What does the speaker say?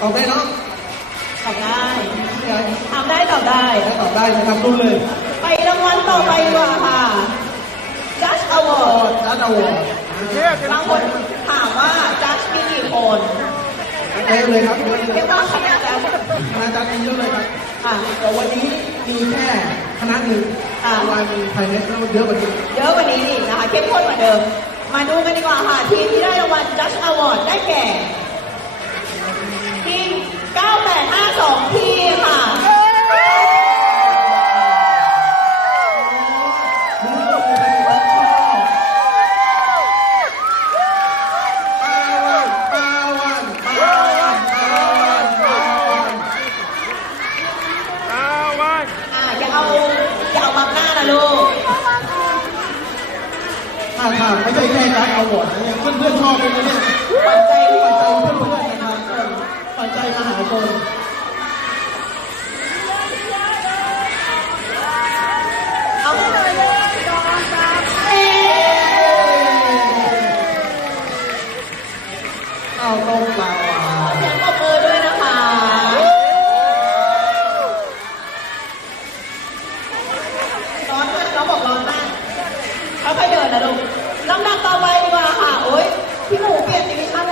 ตอบได้เนาะตอบได้อยากทำได้ตอบได้ให้ตอบได้นะครับรุ่นเลย ไปรางวัลต่อไปดีกว่าค่ะ Judge อ Award ดัตอวอร์ดบางคนถามว่า Judge มีกี่คนเต็มเลยครับเยอะเลเรียยกว่าคณะ Judge คณะจัดเยอะเลยครับอะแต่วันนี้มีแค่คณะหนึ่งอ่าวันมีภายในเราเยอะกว่านี้เยอะกว่านี้อีกนะคะเข้มข้นกว่าเดิม มาดูกันดีกว่าค่ะทีมที่ได้รางวัล Judge Award ได้แก่ทีม 9852 ทีค่ะ ดูเลยเป็นชอบปาวันปาวันปาวันปาวันปาวัน อะอย่า เอาอย่าเอาบังหน้านะลูกถ้าทางไม่ใช่แค่การเอาหวดนะเนี่ยเพื่อนๆชอบเลยนะเนี่ยปัจจัยปัจจัยเพื่อนๆนะครับเออปัจจัยมหาชนเอาให้หน่อยเลยเอ๊เอาตรงปลา ค่อยเดินนะลูกลงน้บ